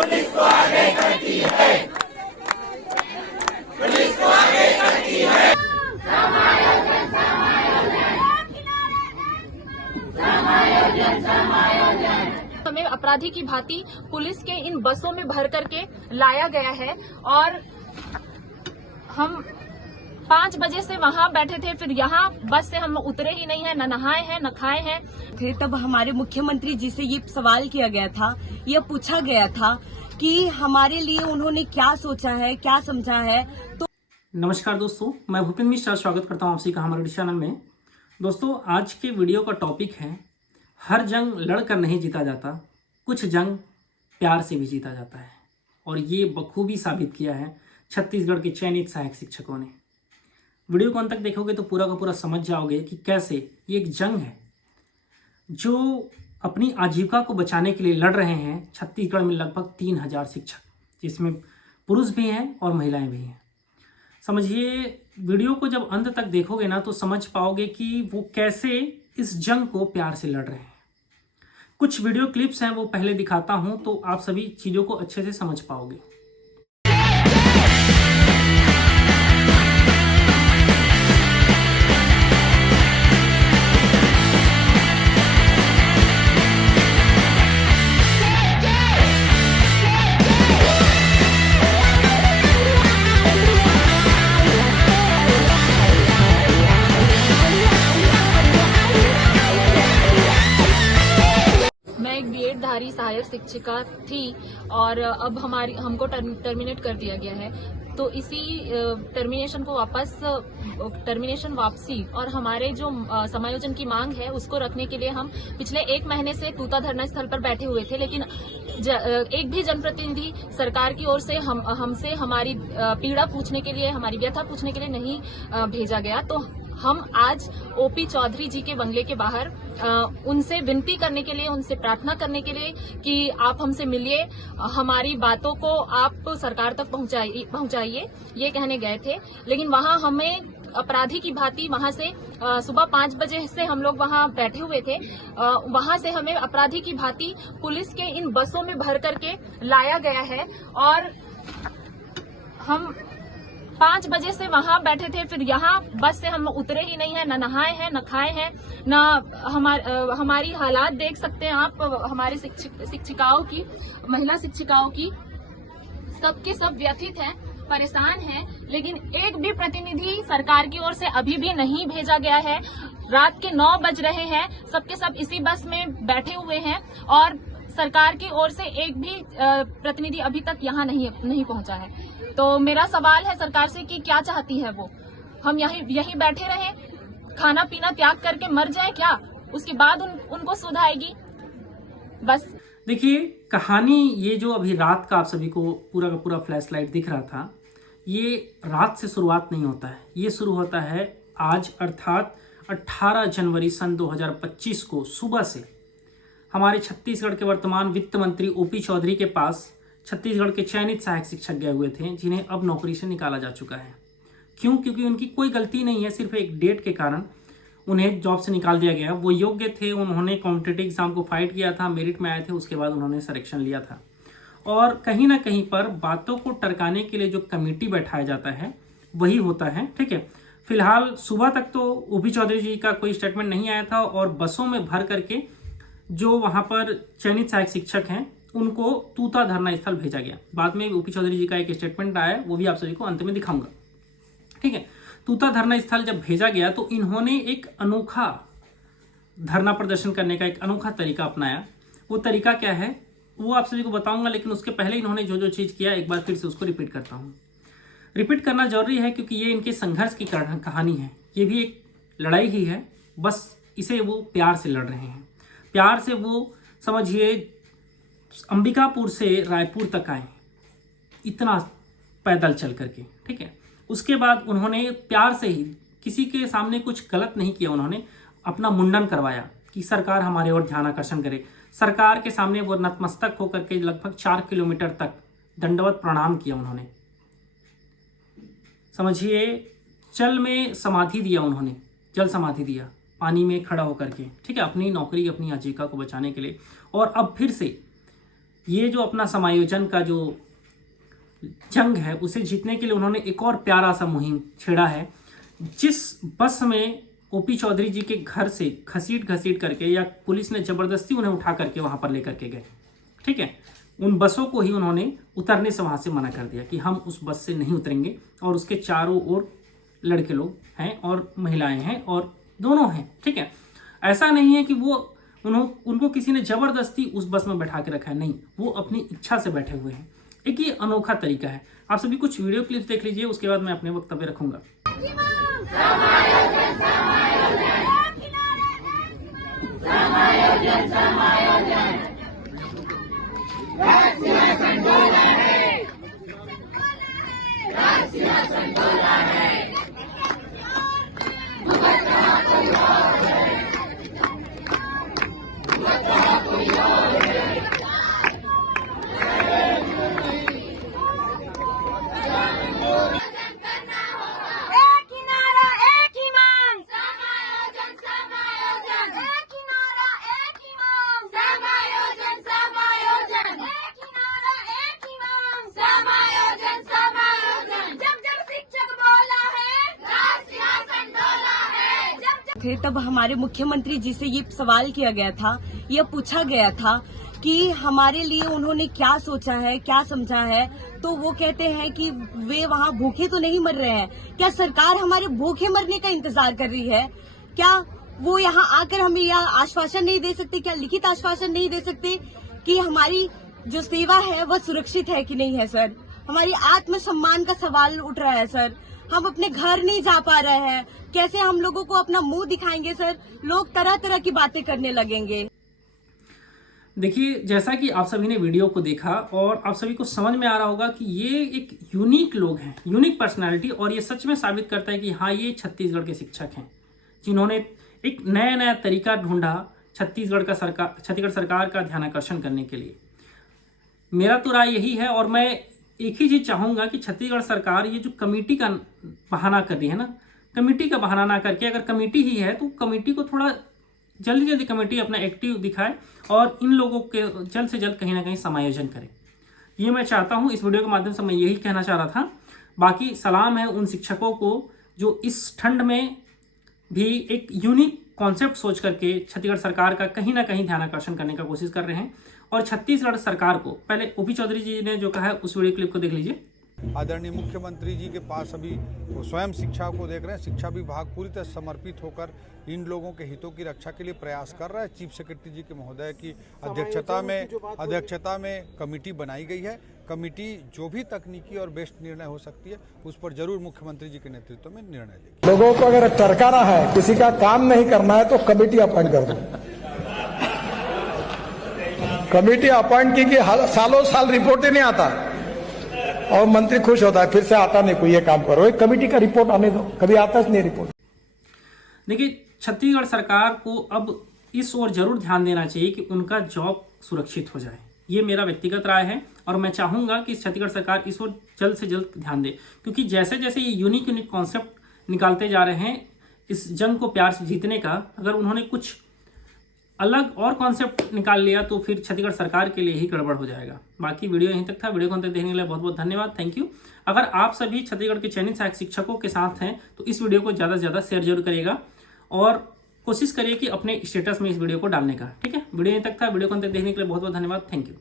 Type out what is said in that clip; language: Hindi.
पुलिस को आगे करती है, पुलिस को आगे करती है। समायोजन समायोजन समायोजन। हमें अपराधी की भांति पुलिस के इन बसों में भर करके लाया गया है और हम 5 बजे से वहाँ बैठे थे, फिर यहाँ बस से हम उतरे ही नहीं है, न नहाए हैं न खाए हैं थे। तब हमारे मुख्यमंत्री जी से ये सवाल किया गया था, यह पूछा गया था कि हमारे लिए उन्होंने क्या सोचा है, क्या समझा है। तो नमस्कार दोस्तों, मैं भूपेंद्र मिश्रा स्वागत करता हूँ आपसी का हमारे चैनल में। दोस्तों, आज के वीडियो का टॉपिक है हर जंग लड़कर नहीं जीता जाता, कुछ जंग प्यार से भी जीता जाता है। और ये बखूबी साबित किया है छत्तीसगढ़ के चयनित सहायक शिक्षकों ने। वीडियो को अंत तक देखोगे तो पूरा का पूरा समझ जाओगे कि कैसे ये एक जंग है जो अपनी आजीविका को बचाने के लिए लड़ रहे हैं। छत्तीसगढ़ में लगभग 3000 शिक्षक, जिसमें पुरुष भी हैं और महिलाएं भी हैं। समझिए, वीडियो को जब अंत तक देखोगे ना तो समझ पाओगे कि वो कैसे इस जंग को प्यार से लड़ रहे हैं। कुछ वीडियो क्लिप्स हैं, वो पहले दिखाता हूं तो आप सभी चीज़ों को अच्छे से समझ पाओगे। धारी सहायक शिक्षिका थी और अब हमको टर्मिनेट कर दिया गया है। तो इसी टर्मिनेशन वापसी और हमारे जो समायोजन की मांग है उसको रखने के लिए हम पिछले 1 महीने से तूता धरना स्थल पर बैठे हुए थे, लेकिन एक भी जनप्रतिनिधि सरकार की ओर से हमसे हमारी पीड़ा पूछने के लिए, हमारी व्यथा पूछने के लिए नहीं भेजा गया। तो हम आज ओपी चौधरी जी के बंगले के बाहर उनसे विनती करने के लिए, उनसे प्रार्थना करने के लिए कि आप हमसे मिलिए, हमारी बातों को आप सरकार तक पहुंचाइए, ये कहने गए थे। लेकिन वहां हमें अपराधी की भांति वहां से सुबह 5 बजे से हम लोग वहां बैठे हुए थे। वहां से हमें अपराधी की भांति पुलिस के इन बसों में भर करके लाया गया है और हम 5 बजे से वहां बैठे थे, फिर यहाँ बस से हम उतरे ही नहीं है, न नहाए हैं न खाए हैं, न हमारी हालात देख सकते हैं आप, हमारी शिक्षिकाओं की, महिला शिक्षिकाओं की, सबके सब व्यथित हैं, परेशान हैं। लेकिन एक भी प्रतिनिधि सरकार की ओर से अभी भी नहीं भेजा गया है। रात के 9 बज रहे हैं, सबके सब इसी बस में बैठे हुए हैं और सरकार की ओर से एक भी प्रतिनिधि अभी तक यहाँ नहीं पहुंचा है। तो मेरा सवाल है सरकार से कि क्या चाहती है वो? हम यहीं बैठे रहे, खाना पीना त्याग करके मर जाए क्या? उसके बाद उनको सुध आएगी? बस देखिए, कहानी ये जो अभी रात का आप सभी को पूरा का पूरा फ्लैश लाइट दिख रहा था, ये रात से शुरुआत नहीं होता है। ये शुरू होता है आज, अर्थात 18 जनवरी सन 2025 को सुबह से। हमारे छत्तीसगढ़ के वर्तमान वित्त मंत्री ओपी चौधरी के पास छत्तीसगढ़ के चयनित सहायक शिक्षक गए हुए थे, जिन्हें अब नौकरी से निकाला जा चुका है। क्यों? क्योंकि उनकी कोई गलती नहीं है, सिर्फ एक डेट के कारण उन्हें जॉब से निकाल दिया गया। वो योग्य थे, उन्होंने कॉम्पिटिटिव एग्जाम को फाइट किया था, मेरिट में आए थे, उसके बाद उन्होंने सिलेक्शन लिया था। और कहीं ना कहीं पर बातों को टरकाने के लिए जो कमेटी बैठाया जाता है वही होता है। ठीक है, फिलहाल सुबह तक तो ओपी चौधरी जी का कोई स्टेटमेंट नहीं आया था और बसों में भर करके जो वहाँ पर चयनित सहायक शिक्षक हैं उनको तूता धरना स्थल भेजा गया। बाद में ओपी चौधरी जी का एक स्टेटमेंट आया, वो भी आप सभी को अंत में दिखाऊंगा। ठीक है, तूता धरना स्थल जब भेजा गया तो इन्होंने एक अनोखा धरना प्रदर्शन करने का एक अनोखा तरीका अपनाया। वो तरीका क्या है वो आप सभी को बताऊंगा, लेकिन उसके पहले इन्होंने जो चीज़ किया एक बार फिर से उसको रिपीट करता हूँ। रिपीट करना जरूरी है क्योंकि ये इनके संघर्ष की कहानी है, ये भी एक लड़ाई ही है, बस इसे वो प्यार से लड़ रहे हैं। प्यार से वो समझिए अंबिकापुर से रायपुर तक आए, इतना पैदल चल करके। ठीक है, उसके बाद उन्होंने प्यार से ही, किसी के सामने कुछ गलत नहीं किया, उन्होंने अपना मुंडन करवाया कि सरकार हमारे ओर ध्यान आकर्षण करे। सरकार के सामने वो नतमस्तक होकर के लगभग 4 किलोमीटर तक दंडवत प्रणाम किया उन्होंने। समझिए, जल में समाधि दिया उन्होंने, जल समाधि दिया पानी में खड़ा होकर के। ठीक है, अपनी नौकरी, अपनी आजीविका को बचाने के लिए। और अब फिर से ये जो अपना समायोजन का जो जंग है उसे जीतने के लिए उन्होंने एक और प्यारा सा मुहिम छेड़ा है। जिस बस में ओपी चौधरी जी के घर से घसीट करके या पुलिस ने जबरदस्ती उन्हें उठा करके वहां पर लेकर के गए, ठीक है, उन बसों को ही उन्होंने उतरने से वहां से मना कर दिया कि हम उस बस से नहीं उतरेंगे। और उसके चारों ओर लड़के लोग हैं और महिलाएं हैं और दोनों हैं, ठीक है। ऐसा नहीं है कि उनको किसी ने जबरदस्ती उस बस में बैठा के रखा है, नहीं, वो अपनी इच्छा से बैठे हुए हैं। एक ये अनोखा तरीका है। आप सभी कुछ वीडियो क्लिप्स देख लीजिए, उसके बाद मैं अपने वक्तव्य रखूंगा। थे तब हमारे मुख्यमंत्री जी से ये सवाल किया गया था, यह पूछा गया था कि हमारे लिए उन्होंने क्या सोचा है, क्या समझा है। तो वो कहते हैं कि वे वहाँ भूखे तो नहीं मर रहे हैं। क्या सरकार हमारे भूखे मरने का इंतजार कर रही है? क्या वो यहाँ आकर हमें यह आश्वासन नहीं दे सकते, क्या लिखित आश्वासन नहीं दे सकते कि हमारी जो सेवा है वह सुरक्षित है कि नहीं है? सर, हमारी आत्मसम्मान का सवाल उठ रहा है सर। हम अपने घर नहीं जा पा रहे हैं, कैसे हम लोगों को अपना मुंह दिखाएंगे सर? लोग तरह तरह की बातें करने लगेंगे। देखिए, जैसा कि आप सभी ने वीडियो को देखा और आप सभी को समझ में आ रहा होगा कि ये एक यूनिक लोग हैं, यूनिक पर्सनालिटी, और ये सच में साबित करता है कि हाँ, ये छत्तीसगढ़ के शिक्षक हैं जिन्होंने एक नया तरीका ढूंढा छत्तीसगढ़ सरकार का ध्यानाकर्षण करने के लिए। मेरा तो राय यही है, और मैं एक ही चीज चाहूंगा कि छत्तीसगढ़ सरकार ये जो कमेटी का बहाना कर रही है ना, कमेटी का बहाना ना करके, अगर कमेटी ही है तो कमेटी को थोड़ा जल्दी कमेटी अपना एक्टिव दिखाए और इन लोगों के जल्द से जल्द कहीं ना कहीं समायोजन करे। ये मैं चाहता हूं। इस वीडियो के माध्यम से मैं यही कहना चाह रहा था। बाकी सलाम है उन शिक्षकों को जो इस ठंड में भी एक यूनिक कॉन्सेप्ट सोच करके छत्तीसगढ़ सरकार का कहीं ना कहीं ध्यानाकर्षण करने का कोशिश कर रहे हैं। और छत्तीसगढ़ सरकार को पहले ओपी चौधरी जी ने जो कहा है उस वीडियो क्लिप को देख लीजिए। आदरणीय मुख्यमंत्री जी के पास अभी वो स्वयं शिक्षा को देख रहे हैं। शिक्षा विभाग पूरी तरह समर्पित होकर इन लोगों के हितों की रक्षा के लिए प्रयास कर रहा है। चीफ सेक्रेटरी जी के महोदय की अध्यक्षता में कमेटी बनाई गई है। कमेटी जो भी तकनीकी और बेस्ट निर्णय हो सकती है उस पर जरूर मुख्यमंत्री जी के नेतृत्व में निर्णय लेगी। लोगों को अगर टरकाना है, किसी का काम नहीं करना है, तो कमेटी अपॉइंट कर दो। कमेटी अपॉइंट की कि सालों साल रिपोर्ट ही नहीं आता और मंत्री खुश होता है, फिर से आता नहीं कोई, ये काम करो, एक कमेटी का रिपोर्ट आने दो, कभी आता नहीं रिपोर्ट। देखिए, छत्तीसगढ़ सरकार को अब इस ओर जरूर ध्यान देना चाहिए कि उनका जॉब सुरक्षित हो जाए। ये मेरा व्यक्तिगत राय है और मैं चाहूंगा कि छत्तीसगढ़ सरकार इस ओर जल्द से जल्द ध्यान दे, क्योंकि जैसे जैसे ये यूनिक कॉन्सेप्ट निकालते जा रहे हैं इस जंग को प्यार से जीतने का, अगर उन्होंने कुछ अलग और कॉन्सेप्ट निकाल लिया तो फिर छत्तीसगढ़ सरकार के लिए ही गड़बड़ हो जाएगा। बाकी वीडियो यहीं तक था। वीडियो को अंत तक देखने के लिए बहुत बहुत धन्यवाद, थैंक यू। अगर आप सभी छत्तीसगढ़ के चयनित सहायक शिक्षकों के साथ हैं तो इस वीडियो को ज़्यादा से ज़्यादा शेयर जरूर करिएगा और कोशिश करिए कि अपने स्टेटस में इस वीडियो को डालने का, ठीक है। वीडियो यहीं तक था। वीडियो को अंत तक देखने के लिए बहुत बहुत धन्यवाद, थैंक यू।